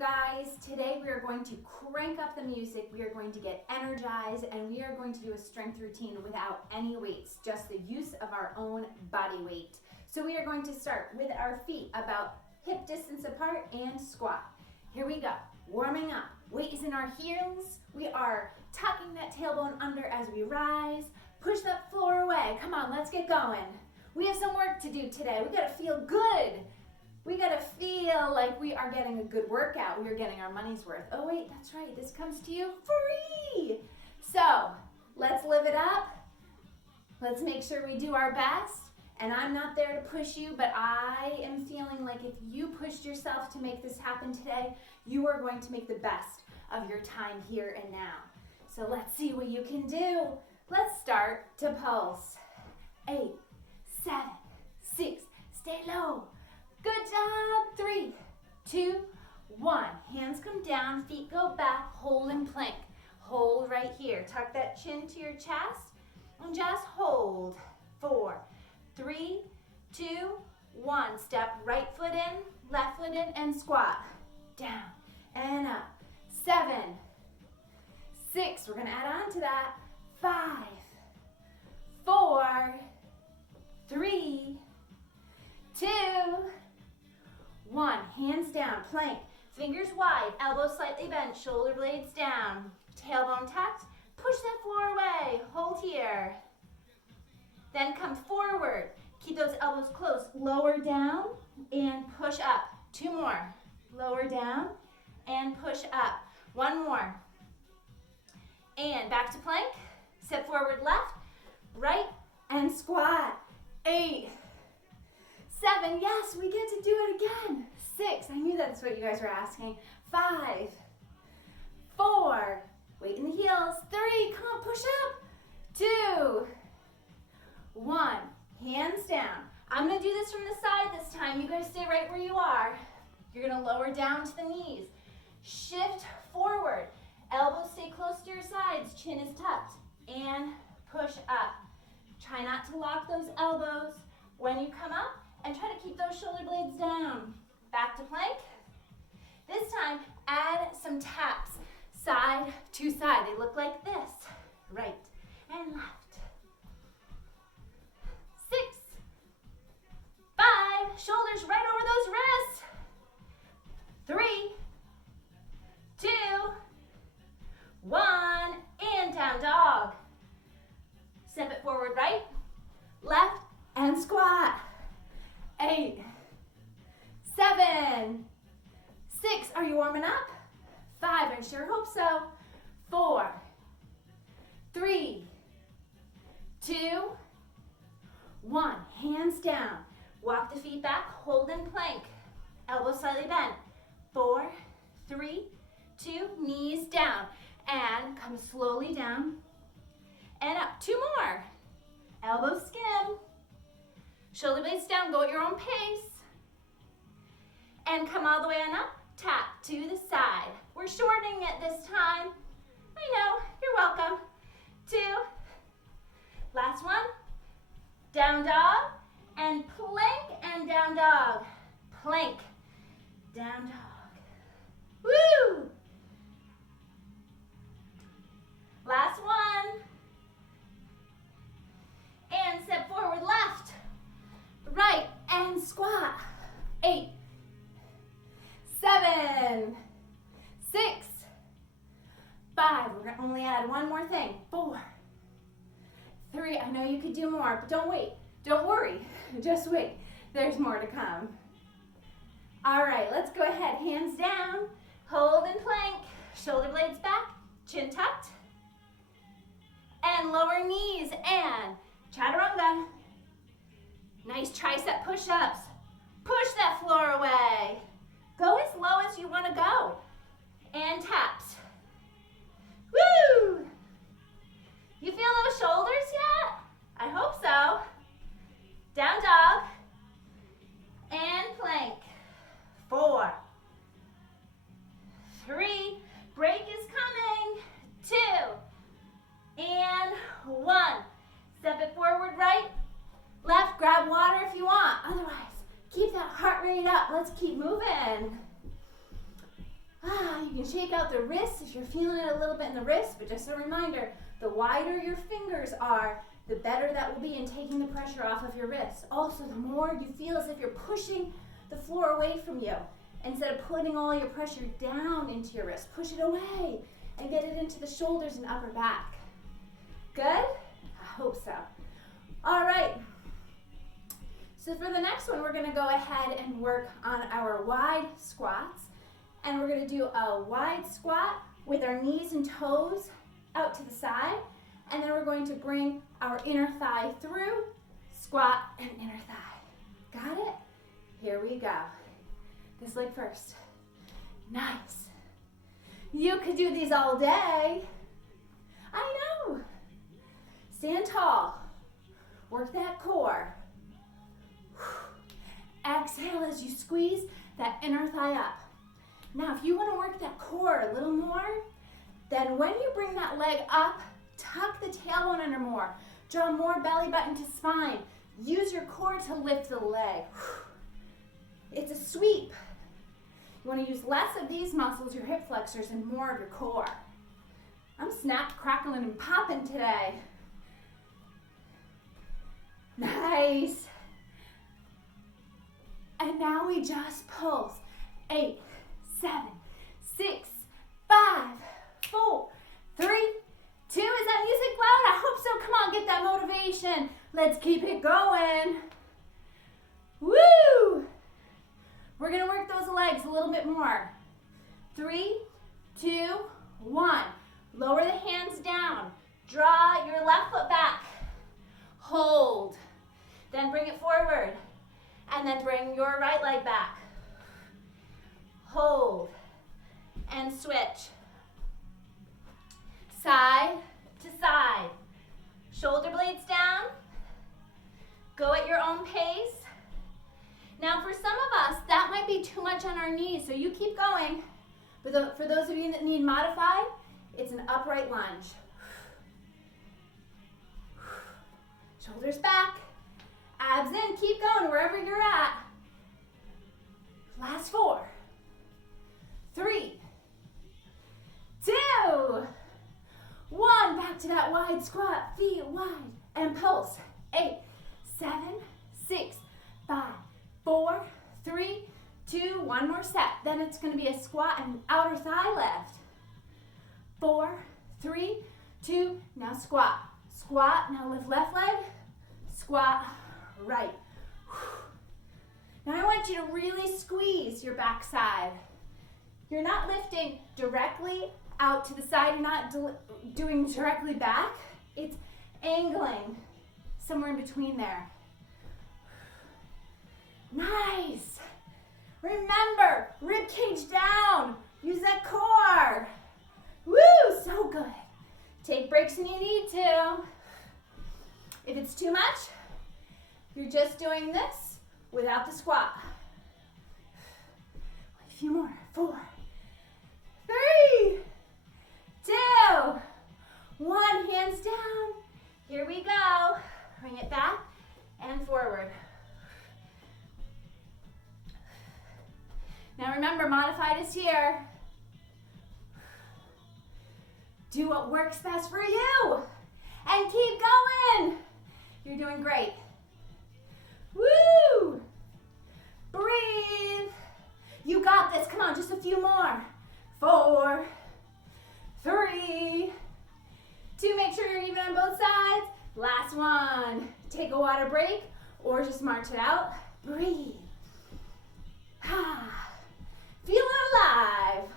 guys. Today we are going to crank up the music, we are going to get energized, and we are going to do a strength routine without any weights, just the use of our own body weight. So we are going to start with our feet about hip distance apart and squat. Here we go, warming up. Weight is in our heels. We are tucking that tailbone under as we rise. Push that floor away. Come on, let's get going. We have some work to do today. We gotta feel good. We gotta feel like we are getting a good workout. We are getting our money's worth. Oh wait, that's right, this comes to you free. So, let's live it up. Let's make sure we do our best. And I'm not there to push you, but I am feeling like if you pushed yourself to make this happen today, you are going to make the best of your time here and now. So let's see what you can do. Let's start to pulse. 8, 7, 6, stay low. Good job. 3, 2, 1. Hands come down, feet go back, hold in plank. Hold right here. Tuck that chin to your chest and just hold. 4, 3, 2, 1. Step right foot in, left foot in, and squat. Down and up. 7, 6. We're going to add on to that. 5, 4, 3, 2, 1. Hands down, plank. Fingers wide, elbows slightly bent, shoulder blades down. Tailbone tucked. Push that floor away. Hold here. Then come forward. Keep those elbows close. Lower down and push up. 2 more. Lower down and push up. 1 more. And back to plank. Step forward left, right, and squat. 8, 7, yes, we get to do it again. 6, I knew that's what you guys were asking. 5, 4, weight in the heels. 3, come on, push up. 2, 1, hands down. I'm gonna do this from the side this time. You guys stay right where you are. You're gonna lower down to the knees. Shift forward. Elbows stay close to your sides. Chin is tucked. And push up. Try not to lock those elbows when you come up, and try to keep those shoulder blades down. Back to plank. This time, add some taps, side to side. They look like this. Right and left. 6, 5, shoulders right over those wrists. 3, 2, 1, and down dog. Step it forward right, left, and squat. 8, 7, 6, are you warming up? 5, I sure hope so. 4, 3, 2, 1, hands down. Walk the feet back, hold in plank. Elbows slightly bent. 4, 3, 2, knees down. And come slowly down and up. 2 more. Elbows skim. Shoulder blades down, go at your own pace. And come all the way on up, tap to the side. We're shortening it this time. I know, you're welcome. 2, last one. Down dog, and plank, and down dog. Plank, down dog. Woo! Last one. And step forward left, right, and squat. 8, 7, 6, 5. We're gonna only add one more thing. 4, 3. I know you could do more, but don't wait. Don't worry. Just wait. There's more to come. All right, let's go ahead. Hands down. Hold in plank. Shoulder blades back. Chin tucked. And lower knees and chaturanga. Nice tricep push-ups. Push that floor away. Go as low as you want to go. And taps. Woo! You feel those shoulders yet? I hope so. Down dog. And plank. 4, 3, break is coming. 2, and 1. Step it forward right, left, grab water if you want. Otherwise, keep that heart rate up. Let's keep moving. You can shake out the wrists if you're feeling it a little bit in the wrist, but just a reminder, the wider your fingers are, the better that will be in taking the pressure off of your wrists. Also, the more you feel as if you're pushing the floor away from you, instead of putting all your pressure down into your wrist, push it away and get it into the shoulders and upper back. Good? I hope so. All right. So for the next one, we're gonna go ahead and work on our wide squats. And we're gonna do a wide squat with our knees and toes out to the side. And then we're going to bring our inner thigh through, squat and inner thigh. Got it? Here we go. This leg first. Nice. You could do these all day. I know. Stand tall. Work that core. Exhale as you squeeze that inner thigh up. Now, if you want to work that core a little more, then when you bring that leg up, tuck the tailbone under more. Draw more belly button to spine. Use your core to lift the leg. It's a sweep. You want to use less of these muscles, your hip flexors, and more of your core. I'm snap, crackling, and popping today. Nice. And now we just pulse. 8, 7, 6, 5, 4, 3, 2. Is that music loud? I hope so. Come on, get that motivation. Let's keep it going. Woo! We're gonna work those legs a little bit more. 3, 2, 1. Lower the hands down. Draw your left foot back. Hold. Then bring it forward. And then bring your right leg back. Hold. And switch. Side to side. Shoulder blades down. Go at your own pace. Now for some of us, that might be too much on our knees, so you keep going. But for those of you that need modified, it's an upright lunge. Shoulders back. Abs in, keep going wherever you're at. Last 4, 3, 2, 1. Back to that wide squat, feet wide, and pulse. 8, 7, 6, 5, 4, 3, 2, 1 more set. Then it's gonna be a squat and outer thigh lift. 4, 3, 2, now squat. Squat, now lift left leg, squat, right. Now I want you to really squeeze your back side. You're not lifting directly out to the side. You're not doing directly back. It's angling somewhere in between there. Nice. Remember, rib cage down. Use that core. Woo, so good. Take breaks when you need to. If it's too much, you're just doing this without the squat. A few more. 4, 3, 2, 1. Hands down. Here we go. Bring it back and forward. Now remember, modified is here. Do what works best for you. And keep going. You're doing great. Woo! Breathe. You got this. Come on, just a few more. 4, 3, 2. Make sure you're even on both sides. Last one. Take a water break or just march it out. Breathe. Feeling alive.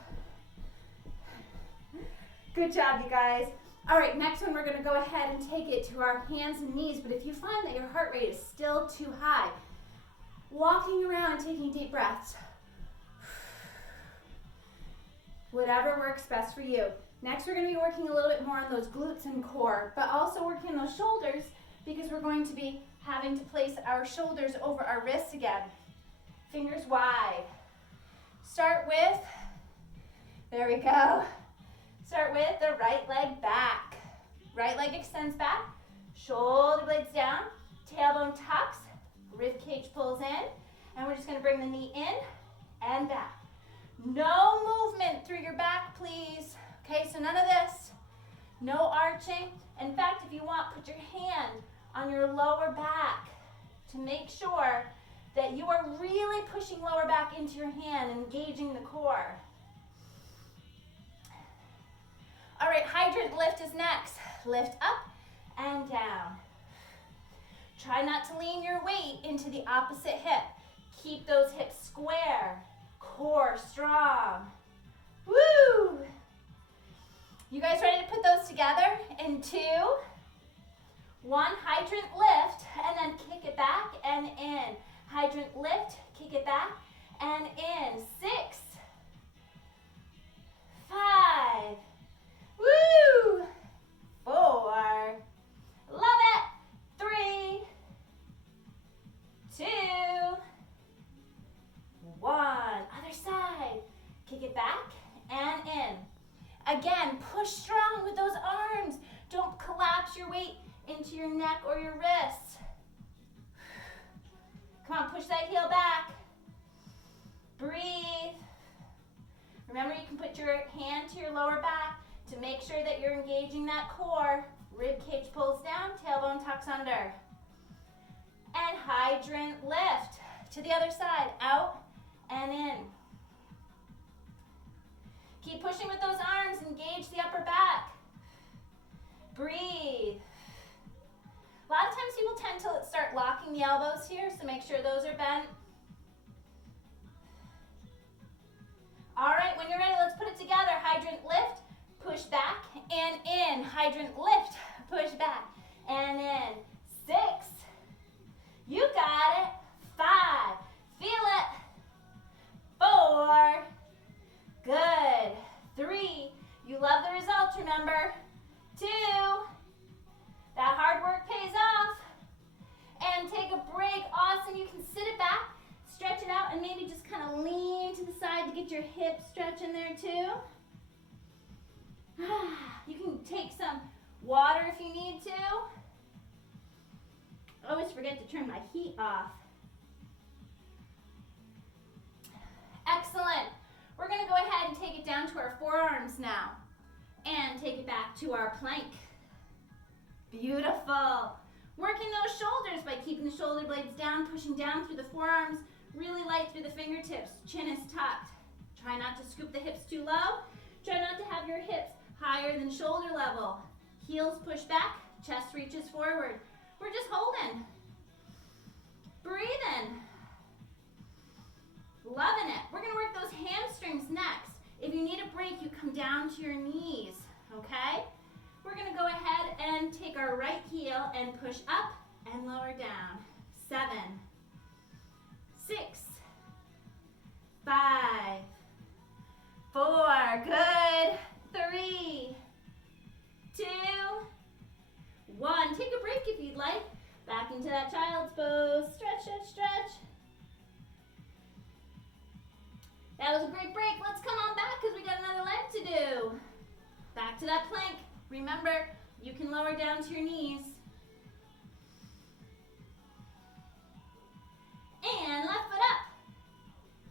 Good job, you guys. All right, next one, we're gonna go ahead and take it to our hands and knees, but if you find that your heart rate is still too high, walking around, taking deep breaths. Whatever works best for you. Next, we're gonna be working a little bit more on those glutes and core, but also working on those shoulders because we're going to be having to place our shoulders over our wrists again. Fingers wide. Start with, there we go. Start with the right leg back. Right leg extends back, shoulder blades down, tailbone tucks, rib cage pulls in, and we're just gonna bring the knee in and back. No movement through your your back, please. Okay, so none of this. No arching. In fact, if you want, put your hand on your lower back to make sure that you are really pushing lower back into your hand, engaging the core. All right, hydrant lift is next. Lift up and down. Try not to lean your weight into the opposite hip. Keep those hips square, core strong. Woo! You guys ready to put those together in 2, 1, hydrant lift, and then kick it back and in. Hydrant lift, kick it back and in. 6, 5, woo! 4, love it. 3, 2, 1. Other side. Kick it back and in. Again, push strong with those arms. Don't collapse your weight into your neck or your wrists. Come on, push that heel back. Breathe. Remember, you can put your hand to your lower back to make sure that you're engaging that core. Rib cage pulls down, tailbone tucks under. And hydrant lift to the other side, out and in. Keep pushing with those arms, engage the upper back. Breathe. A lot of times people tend to start locking the elbows here, so make sure those are bent. All right, when you're ready, let's put it together. Hydrant lift, push back and in. Hydrant lift, push back and in. 6, you got it. 5, feel it. 4, good. 3, you love the results, remember. 2, that hard work pays off. And take a break. Awesome. You can sit it back, stretch it out, and maybe just kind of lean to the side to get your hips stretching there too. You can take some water if you need to. I always forget to turn my heat off. Excellent. We're going to go ahead and take it down to our forearms now. And take it back to our plank. Beautiful. Working those shoulders by keeping the shoulder blades down, pushing down through the forearms, really light through the fingertips. Chin is tucked. Try not to scoop the hips too low. Try not to have your hips higher than shoulder level. Heels push back, chest reaches forward. We're just holding. Breathing. Loving it. We're going to work those hamstrings next. If you need a break, you come down to your knees, okay? We're going to go ahead and take our right heel and push up and lower down. 7, 6, 5, 4, good. 3, 2, 1. Take a break if you'd like. Back into that child's pose. Stretch, stretch, stretch. That was a great break. Let's come on back because we got another leg to do. Back to that plank. Remember, you can lower down to your knees. And left foot up.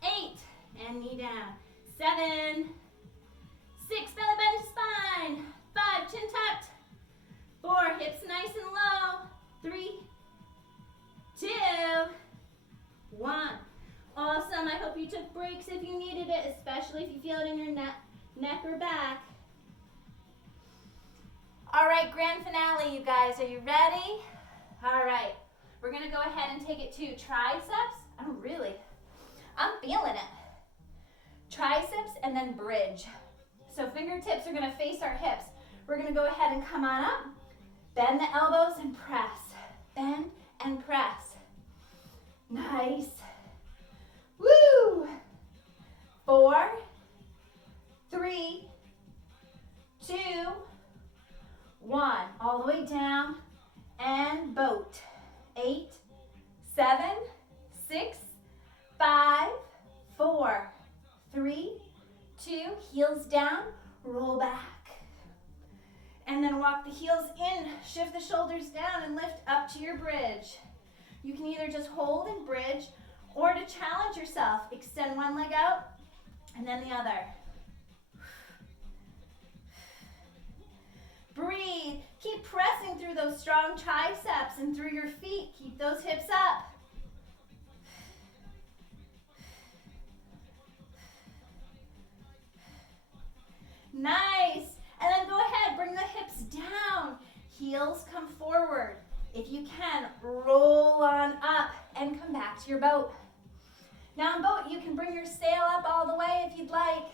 8, and knee down. 7, 6, belly bend spine. 5, chin tucked. 4, hips nice and low. 3, 2, 1. Awesome. I hope you took breaks if you needed it, especially if you feel it in your neck or back. All right, grand finale, you guys. Are you ready? All right. We're going to go ahead and take it to triceps. I'm feeling it. Triceps and then bridge. So fingertips are going to face our hips. We're going to go ahead and come on up. Bend the elbows and press. Bend and press. Nice. Woo! 4, 3, 2, 1. All the way down and boat. 8, 7, 6, 5, 4, 3, 2. Heels down, roll back. And then walk the heels in, shift the shoulders down and lift up to your bridge. You can either just hold and bridge or to challenge yourself, extend one leg out and then the other. Breathe. Keep pressing through those strong triceps and through your feet. Keep those hips up. Nice. And then go ahead, bring the hips down. Heels come forward. If you can, roll on up and come back to your boat. Now in boat, you can bring your sail up all the way if you'd like.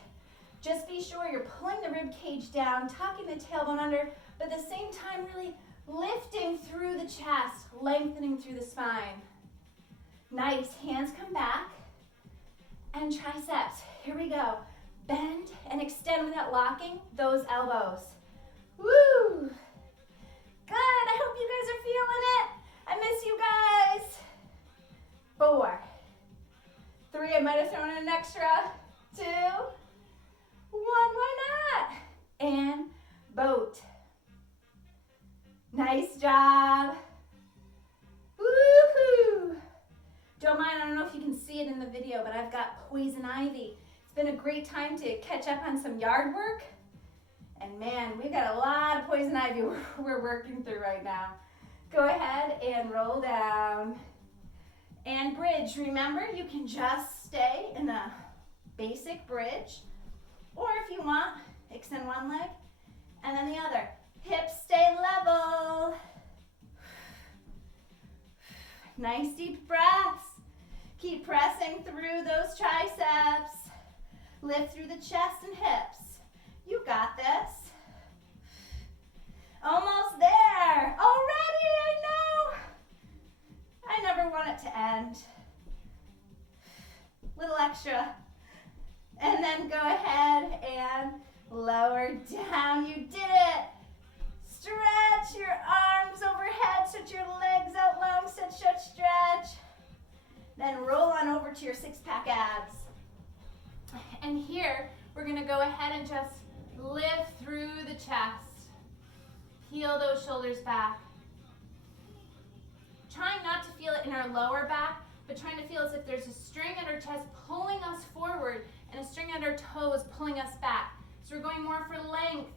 Just be sure you're pulling the rib cage down, tucking the tailbone under, but at the same time really lifting through the chest, lengthening through the spine. Nice, hands come back, and triceps, here we go. Bend and extend without locking those elbows. Woo! Good, I hope you guys are feeling it. I miss you guys. 4, 3, I might have thrown in an extra. 2, 1, why not? And boat. Nice job. Woohoo! Don't mind, I don't know if you can see it in the video, but I've got poison ivy. It's been a great time to catch up on some yard work. And man, we've got a lot of poison ivy we're working through right now. Go ahead and roll down. And bridge. Remember, you can just stay in a basic bridge. Or if you want, extend one leg and then the other. Hips stay level. Nice deep breaths. Keep pressing through those triceps. Lift through the chest and hips. You got this. Almost there. Already, I know. I never want it to end. Little extra. And then go ahead and lower down. You did it. Stretch your arms overhead. Stretch your legs out long. Stretch, stretch, stretch. Then roll on over to your six-pack abs. And here, we're gonna go ahead and just lift through the chest. Peel those shoulders back. Trying not to feel it in our lower back, but trying to feel as if there's a string at our chest pulling us forward and a string at our toes pulling us back. So we're going more for length.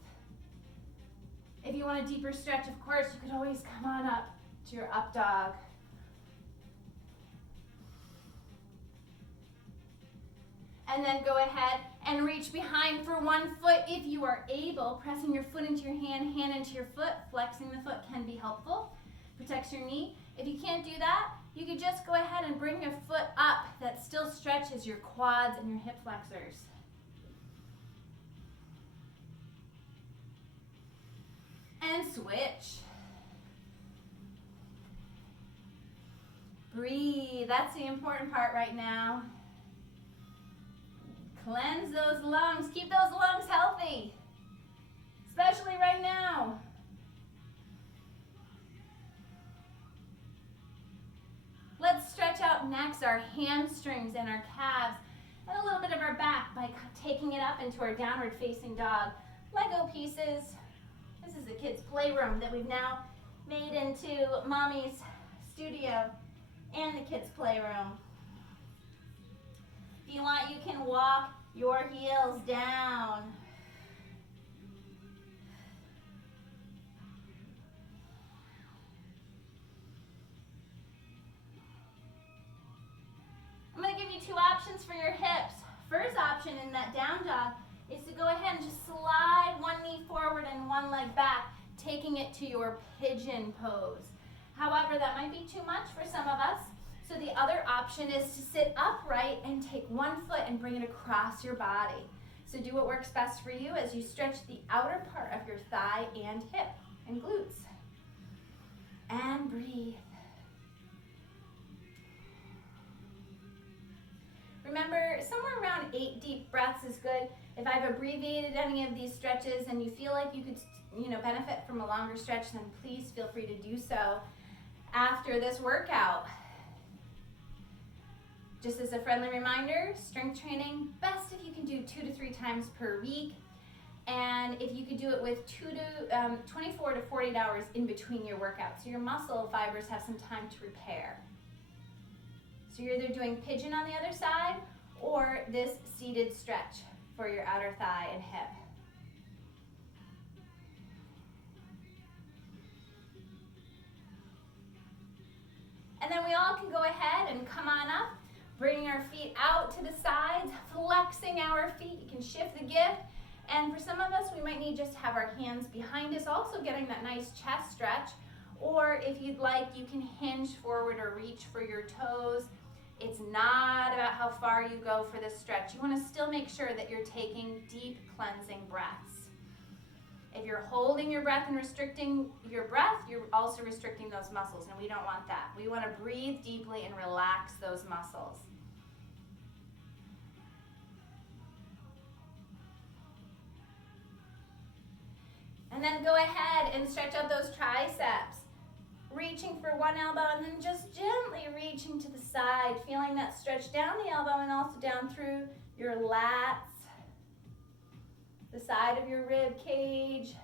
If you want a deeper stretch, of course, you could always come on up to your up dog. And then go ahead and reach behind for one foot if you are able. Pressing your foot into your hand, hand into your foot. Flexing the foot can be helpful. Protects your knee. If you can't do that, you could just go ahead and bring your foot up. That still stretches your quads and your hip flexors. And switch. Breathe. That's the important part right now. Cleanse those lungs. Keep those lungs healthy, especially right now. Let's stretch out next our hamstrings and our calves and a little bit of our back by taking it up into our downward facing dog. Lego pieces. This is the kids' playroom that we've now made into Mommy's studio and the kids' playroom. If you want, you can walk your heels down. I'm going to give you 2 options for your hips. First option in that down dog is to go ahead and just slide one knee forward and one leg back, taking it to your pigeon pose. However, that might be too much for some of us. So the other option is to sit upright and take one foot and bring it across your body. So do what works best for you as you stretch the outer part of your thigh and hip and glutes. And breathe. Remember, somewhere around 8 deep breaths is good. If I've abbreviated any of these stretches and you feel like you could, benefit from a longer stretch, then please feel free to do so after this workout. Just as a friendly reminder, strength training, best if you can do 2 to 3 times per week. And if you could do it with 24 to 48 hours in between your workouts, so your muscle fibers have some time to repair. So you're either doing pigeon on the other side or this seated stretch for your outer thigh and hip. And then we all can go ahead and come on up, bringing our feet out to the sides, flexing our feet. You can shift the gift. And for some of us, we might need just to have our hands behind us, also getting that nice chest stretch. Or if you'd like, you can hinge forward or reach for your toes. It's not about how far you go for this stretch. You want to still make sure that you're taking deep cleansing breaths. If you're holding your breath and restricting your breath, you're also restricting those muscles, and we don't want that. We want to breathe deeply and relax those muscles. And then go ahead and stretch out those triceps. Reaching for one elbow and then just gently reaching to the side, feeling that stretch down the elbow and also down through your lats, the side of your rib cage.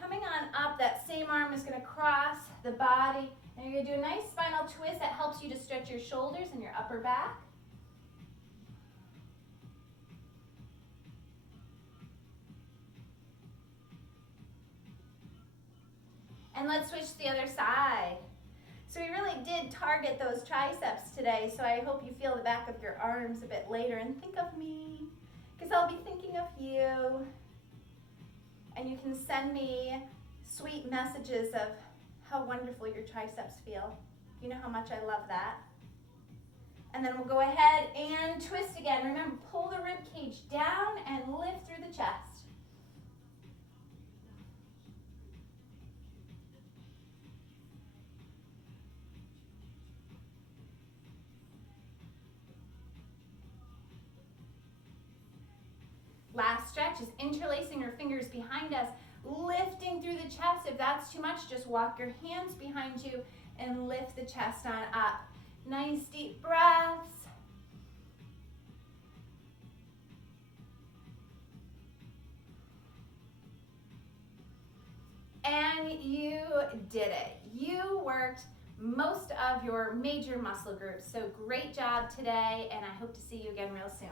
Coming on up, that same arm is going to cross the body, and you're going to do a nice spinal twist that helps you to stretch your shoulders and your upper back. And let's switch to the other side. So we really did target those triceps today, so I hope you feel the back of your arms a bit later and think of me, because I'll be thinking of you. And you can send me sweet messages of how wonderful your triceps feel. You know how much I love that. And then we'll go ahead and twist again. Remember, pull the rib cage down and lift through the chest. Last stretch is interlacing your fingers behind us, lifting through the chest. If that's too much, just walk your hands behind you and lift the chest on up. Nice deep breaths. And you did it. You worked most of your major muscle groups. So great job today, and I hope to see you again real soon.